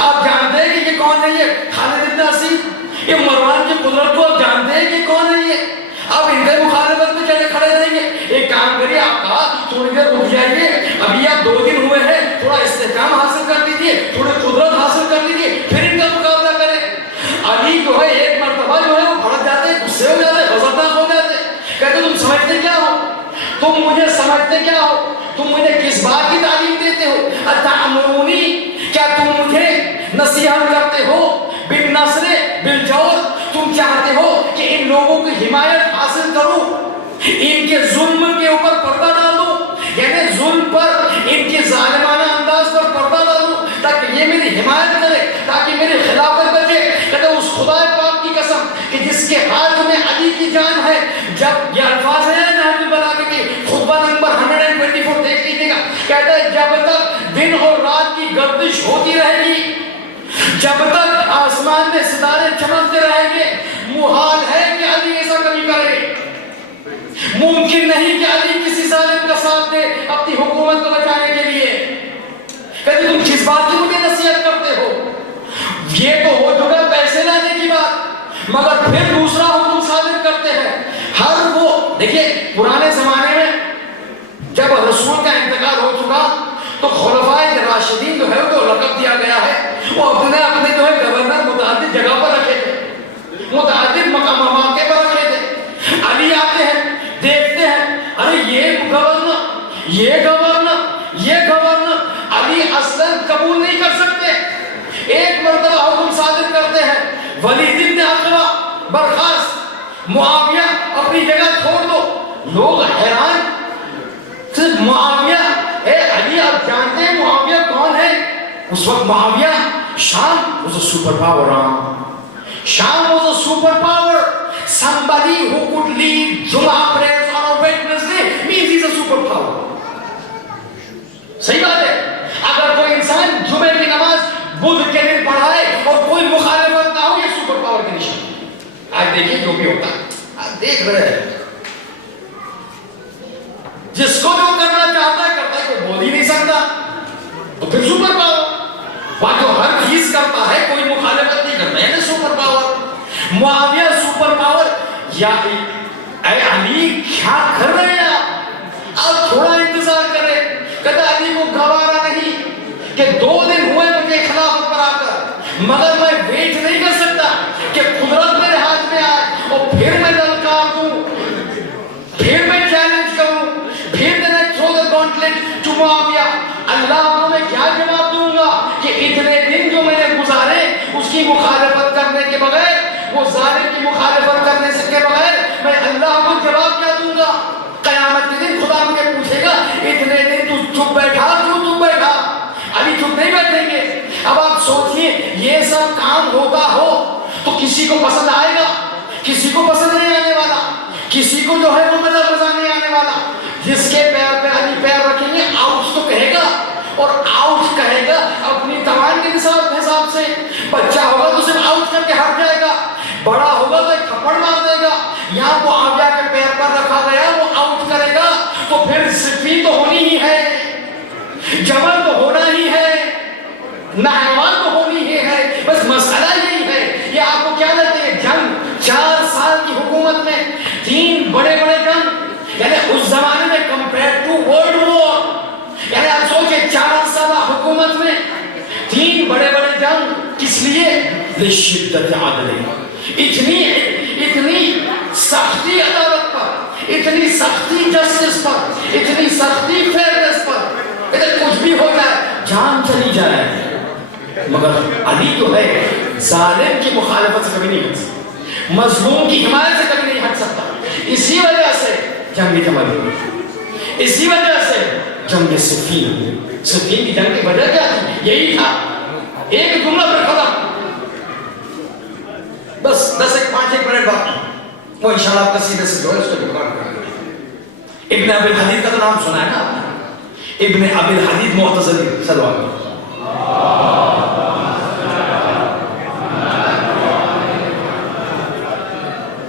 آپ جانتے ہیں کہ یہ کون ہے؟ یہ خالد ابن اسید، یہ مروان کی قدرت کو آپ جانتے ہیں کہ کون ہے یہ؟ آپ ان کے مخالفت میں چلے کھڑے رہیں گے؟ ایک کام کریے، آپ کہا تھوڑی دیر رک جائیے، ابھی آپ 2 دن ہوئے ہیں، تھوڑا استحکام حاصل کر لیجیے، تھوڑی قدرت حاصل کر لیجیے، پھر ان کا مقابلہ کریں۔ علی جو ہے ایک مرتبہ جو ہے وہ بھڑک جاتے، غصے ہو جاتے، غضبناک ہو جاتے، کہتے تم سمجھتے کیا ہو؟ تم مجھے سمجھتے کیا ہو؟ تم مجھے کس بات کی تعلیم دیتے ہو؟ اتعمرونی، کیا تم مجھے نصیحت کرتے ہو بالنصر بالجور؟ تم چاہتے ہو کہ ان لوگوں کی حمایت حاصل کروں، ان کے ظلم کے اوپر پردہ ڈالوں، یعنی ظلم پر، ان کی ظالمانہ انداز پر پردہ ڈالوں تاکہ یہ میری حمایت کرے، تاکہ میری خلافت بچے؟ کہتے اس خدا پاک کی قسم کہ جس کے ہاتھ میں علی کی جان ہے، جب یہ الفاظ ہیں نہج البلاغہ کی خطبہ نمبر 124 دیکھ لیجیے گا، کہتا ہے جب تک دن اور رات کی گردش ہوتی رہے گی، جب تک آسمان میں ستارے چمکتے رہیں گے، محال ہے کہ علی ایسا کبھی کرے، ممکن نہیں کہ علی کسی ظالم کا ساتھ دے اپنی حکومت کو بچانے کے لیے۔ کہتے تم کس بات کی مجھے نصیحت کرتے ہو؟ یہ تو ہو چکا پیسے لانے کی بات، مگر پھر دوسرا حکم صادر کرتے ہیں۔ ہر وہ دیکھیے پرانے زمانے میں جب رسول کا انتقال ہو چکا تو خلفائے راشدین جو ہے وہ لقب دیا گیا ہے، وہ اپنے جو ہے گورنر متعدد جگہ پر رکھے تھے، متعدد مواقع پر رکھے تھے۔ علی آتے ہیں، دیکھتے ہیں، ارے یہ گورنر، یہ گورنر، یہ گورنر، علی اصلاً قبول نہیں کر سکتے۔ ایک مرتبہ حکم صادر کرتے ہیں، ولید بن عقبہ برخاست، معاویہ اپنی جگہ چھوڑ دو۔ لوگ حیران، صرف معاویہ، اے علی آپ جانتے ہیں معاویہ کون ہے؟ اس وقت معاویہ شام was a super power. شام was a super power. somebody who could lead Jummah prayers on a Wednesday means he's a superpower. صحیح بات ہے. اگر کوئی انسان جمعے کی نماز بدھ کے دن پڑھائے اور کوئی مخالفت نہ ہو, یہ سپر پاور کی نشانی. آج دیکھیے جو بھی ہوتا ہے, آج دیکھ رہے ہیں, جس کو جو کرنا چاہتا ہے کرتا ہے, کوئی بول ہی نہیں سکتا, تو پھر سپر پاور. وہ جو ہر چیز کرتا ہے کوئی مخالفت نہیں کرتا, یعنی سپر پاور. معاویہ سپر پاور. یا اے علی کیا کر رہے ہیں آپ تھوڑا انتظار کریں. کہتا علی کو گوارا نہیں کہ 2 دن ہوئے مجھے خلافت پر آ کر, مگر میں ویٹ نہیں کر سکتا کہ قدرت میرے ہاتھ میں آئے اور پھر میں للکار دوں, پھر میں چیلنج کروں, پھر میں تھرو دا گانٹلٹ ٹو معاویہ. اللہ کو میں کیا جواب دوں گا کہ اتنے دن جو میں نے گزارے اس کی مخالفت کرنے کے بغیر, وہ ظالم کی مخالفت کرنے سے کے بغیر, میں اللہ کو جواب کیا دوں گا؟ قیامت کے دن خدا مجھے پوچھے گا اتنے دن تو چپ بیٹھا, کیوں چپ بیٹھا؟ ابھی چپ نہیں بیٹھیں گے. اب آپ سوچئے یہ سب کام ہوتا ہو تو کسی کو پسند آئے گا؟ کسی کو پسند نہیں آنے والا, کسی کو جو ہے وہ مزہ نہیں آنے والا. جس کے پیر پہ علی پیر رکھیں گے آؤٹ تو کہے گا, اور آؤٹ کہے گا اپنی توان کے حساب سے. بچہ ہوگا تو صرف آؤٹ کر کے ہٹ جائے گا, بڑا ہوگا تو ایک تھپڑ مار دے گا. یہاں وہ معاویہ کے پیر پر رکھا گیا, وہ آؤٹ کرے گا تو پھر صفین تو ہونی ہی ہے, جمل تو ہونا ہی ہے, نہروان تو ہونی ہی ہے. بس مسئلہ یہی ہے. یہ آپ کو کیا لگتا ہے جنگ 4 سال کی حکومت میں 3 بڑے بڑے جنگ, یعنی اس زمانے میں کمپیئر ٹو ورلڈ وار, یعنی آپ سوچیں 4 سالہ حکومت میں 3 بڑے بڑے جنگ. کس لیے؟ لشدت عدل, اتنی سختی عدالت پر, اتنی سختی جسٹس پر, اتنی سختی فیئرنس پر, ادھر کچھ بھی ہو جائے جان چلی جائے. مگر علی جو ہے ظالم کی مخالفت سے کبھی نہیں ہٹ سکتا, مظلوم کی حمایت سے کبھی نہیں ہٹ سکتا. اسی وجہ سے جنگ جمل ہوئی, اسی وجہ سے جنگ صفین ہوئی. صفین کی جنگ کی وجہ کیا تھی؟ یہی تھا, ایک جملہ پر ختم. بس 5-1 منٹ باقی, وہ انشاءاللہ آپ کا سیدھے سے جو ہے اس کو دکان کریں گے. ابن ابی الحدید کا تو نام سنا ہے نا آپ نے؟ ابن ابی الحدید معتزلی. صلوات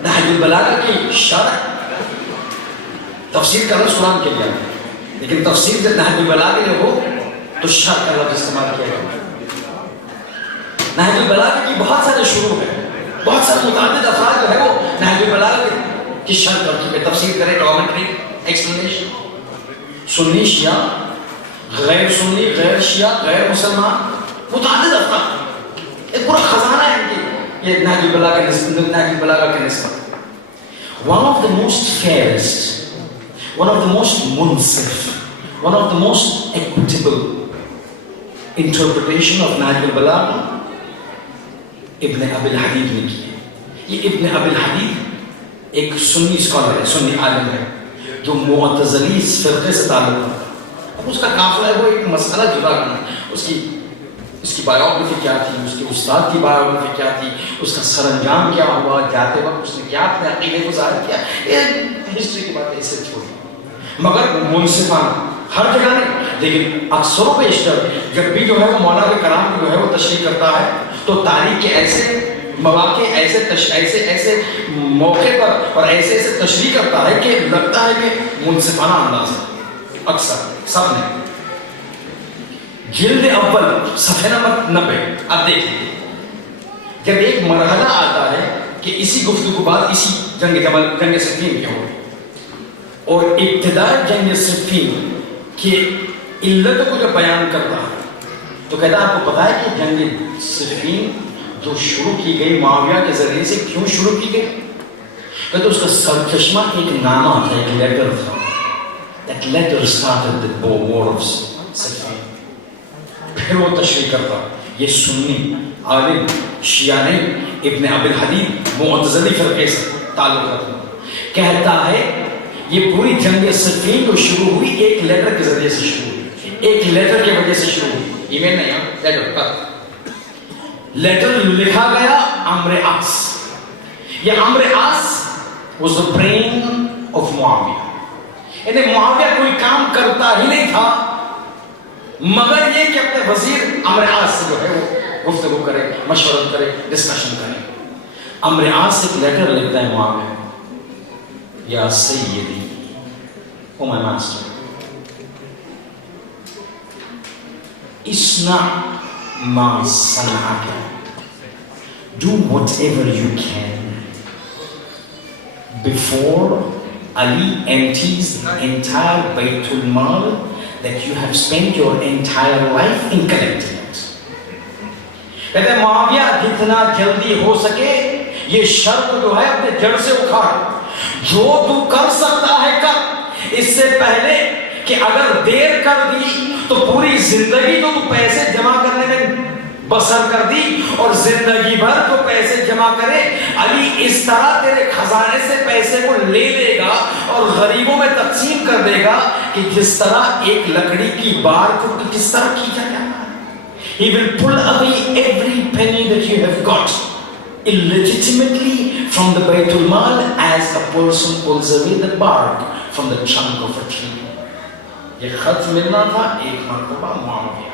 نہج البلاغہ کی شرح تفسیر کا لفظ قرآن کے لیے, لیکن تفسیر جب نہج البلاغہ میں ہو تو شرح کا لفظ استعمال کیا گیا. نہج البلاغہ کی بہت سارے شروع ہیں, بہت سارے متعدد افراد جو ہے وہ نہج البلاغہ کی شرح کر چکے, تفسیر کرے, کامنٹری, ایکسپلینیشن. سنی شیعہ, غیر سنی, غیر شیعہ, غیر مسلمان, متعدد افراد, ایک پورا خزانہ ہے ان کی یہ نہج البلاغہ کے نسبت. One of the most fairest, one of the most munsif, one of the most equitable interpretation of نہج البلاغہ ابن ابی الحدید نے کی. یہ ابن ابی الحدید ایک سنی اسکالر ہے, سنی عالم ہے جو معتزلی فرقے سے تعلق ہے. اب اس کا قافلہ ہے وہ ایک مسئلہ جدا کرنا, اس کی بایوگرافی کیا تھی, اس کے استاد کی بایوگرافی کیا تھی, اس کا سر انجام کیا ہوا, جاتے وقت اس نے کیا اپنے عقیدے کو ظاہر کیا, یہ ہسٹری کی بات ہے, اسے چھوڑی. مگر منصفانہ ہر جگہ نہیں, لیکن اکثر و بیشتر جب بھی جو ہے وہ مولا کے کلام کی جو ہے وہ تشریح کرتا ہے تو تاریخ کے ایسے مواقع, ایسے موقع پر اور ایسے تشریح کرتا ہے کہ لگتا ہے کہ منصفانہ انداز ہے. اکثر سب نے جلد اول صفحہ نمبر 90 اب دیکھیں, جب ایک مرحلہ آتا ہے کہ اسی گفتگو بعد اسی جنگ صفین کی ہو, اور ابتداء جنگ صفین کی علت کو جب بیان کرتا ہے تو کہتا ہے آپ کو پتا ہے کہ جنگ صفین جو شروع کی گئی معاویہ کے ذریعے سے کیوں شروع کی گئی؟ کہتے اس کا سرچشمہ ایک نامہ تھا, ایک لیٹر تھا. That letter started the war of Siffin. پھر وہ تشریح کرتا, یہ سنی عالم شیعہ نہیں, ابن ابی الحدید معتزلی فرقے سے تعلق رکھتا, کہتا ہے یہ پوری جنگ صفین جو شروع ہوئی ایک لیٹر کے ذریعے سے شروع ہوئی, ایک لیٹر کی وجہ سے شروع ہوئی. ای میل نہیں, لیٹر لکھا گیا عمرو عاص. یہ عمرو عاص was the brain of Muawiyah. یعنی معاویہ کوئی کام کرتا ہی نہیں تھا مگر یہ کہ اپنے وزیر عمرو عاص سے جو ہے وہ گفتگو کرے، مشورت کرے، ڈسکشن کرے. عمرو عاص ایک لیٹر لکھتا ہے معاویہ، یا سیدی او مائی ماسٹر، اصنع ما صنعک، do whatever you can before Ali empties the entire Baytul Mal that you have spent your entire life in collecting it. کہتے ہیں معاویہ جتنا جلدی ہو سکے یہ شرط جو ہے اپنے جڑ سے اکھاڑ، جو تو کر سکتا ہے کر، اس سے پہلے کہ اگر دیر کر دی تو پوری زندگی تو پیسے جمع کرنے میں بسر کر دی اور زندگی بھر تو پیسے جمع کرے. علی اس طرح تیرے خزانے سے پیسے کو لے لے گا اور غریبوں میں تقسیم کر دے گا کہ جس طرح ایک لکڑی کی بار کو کس طرح کھینچا جاتا ہے. He will pull away every penny that you have got illegitimately from the Baytul Mal as a person pulls away the bark from the trunk of a tree. یہ خط ملنا تھا ایک مرتبہ معاویہ.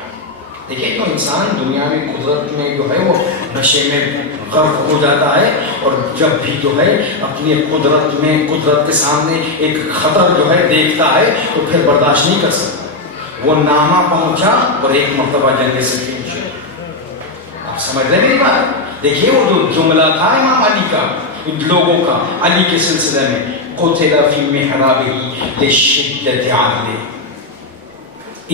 دیکھیں تو انسان دنیا میں قدرت میں جو ہے وہ نشے میں غرق ہو جاتا ہے، اور جب بھی جو ہے اپنی قدرت میں قدرت کے سامنے ایک خطر جو ہے دیکھتا ہے تو پھر برداشت نہیں کر سکتا. وہ نامہ پہنچا اور ایک مرتبہ جنگ سے پیچھے. آپ سمجھ رہے میری بات؟ دیکھیے وہ جو جملہ تھا امام علی کا لوگوں کا علی کے سلسلے میں، قتل فی محرابہ لشدۃ عدلہ،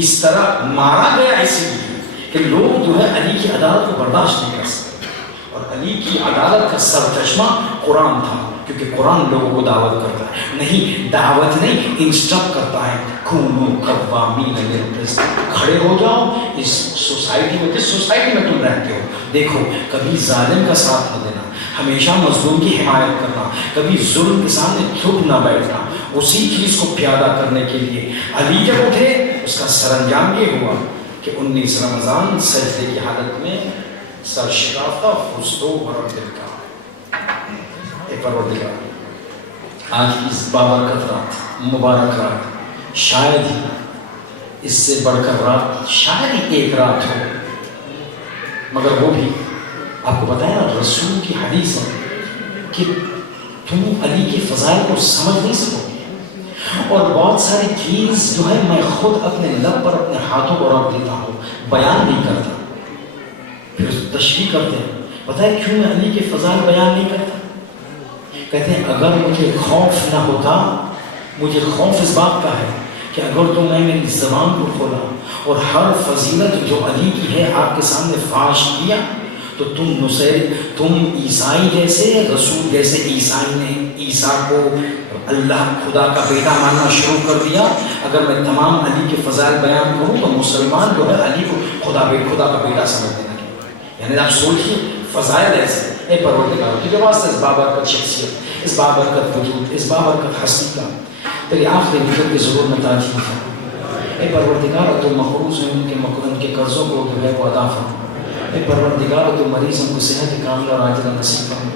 اس طرح مارا گیا اس لیے کہ لوگ جو ہے علی کی عدالت کو برداشت نہیں کر سکتے. اور علی کی عدالت کا سرچشمہ قرآن تھا، کیونکہ قرآن لوگوں کو دعوت کرتا ہے، نہیں دعوت نہیں انسٹرکٹ کرتا ہے. کونوا قوامین بالقسط، کھڑے ہو جاؤ اس سوسائٹی میں، جس سوسائٹی میں تم رہتے ہو. دیکھو کبھی ظالم کا ساتھ نہ دینا، ہمیشہ مظلوم کی حمایت کرنا، کبھی ظلم کے سامنے چپ نہ بیٹھنا. اسی چیز کو پیادہ کرنے کے لیے علی جب اٹھے اس کا سر انجام یہ ہوا کہ 19 رمضان سجدے کی حالت میں سر شکافتہ فستو وربک اے پروردگار، آج کی اس بابرکت رات، مبارک رات، شاید ہی اس سے بڑھ کر رات شاید ہی ایک رات ہو، مگر وہ بھی آپ کو بتایا رسول کی حدیث ہے کہ تم علی کے فضائل کو سمجھ نہیں سکو گے. اور بہت ساری چیز جو ہے میں خود اپنے لب پر اپنے ہاتھوں کو رکھ دیتا ہوں، بیان نہیں کرتا، پھر تشریح کرتے ہیں. بتائیں کیوں میں علی کے فضائل بیان نہیں کرتا؟ کہتے ہیں اگر مجھے خوف نہ ہوتا، مجھے خوف اس بات کا ہے کہ اگر تو میں میری زبان کو کھولا اور ہر فضیلت جو علی کی ہے آپ کے سامنے فاش کیا تو تم عیسائی جیسے رسول جیسے عیسائی نے عیسیٰ کو اللہ خدا کا بیٹا ماننا شروع کر دیا. اگر میں تمام علی کے فضائل بیان کروں تو مسلمان جو ہے علی کو خدا کا بیٹا سمجھنے لگے. یعنی آپ سوچیے فضائل ایسے. اے پروردگار تجھے واسطہ اس بابرکت شخصیت، اس بابرکت وجود، اس بابرکت ہستی کا تیری آخری وجود کی ضرور نتاج ہے. اے پروردگار تو مقروض ہیں ان کے قرضوں کو جو ہے وہ ادا فرما. اے پروردگار تو مریضوں کو صحت کاملہ اور عاجلہ نصیب فرما.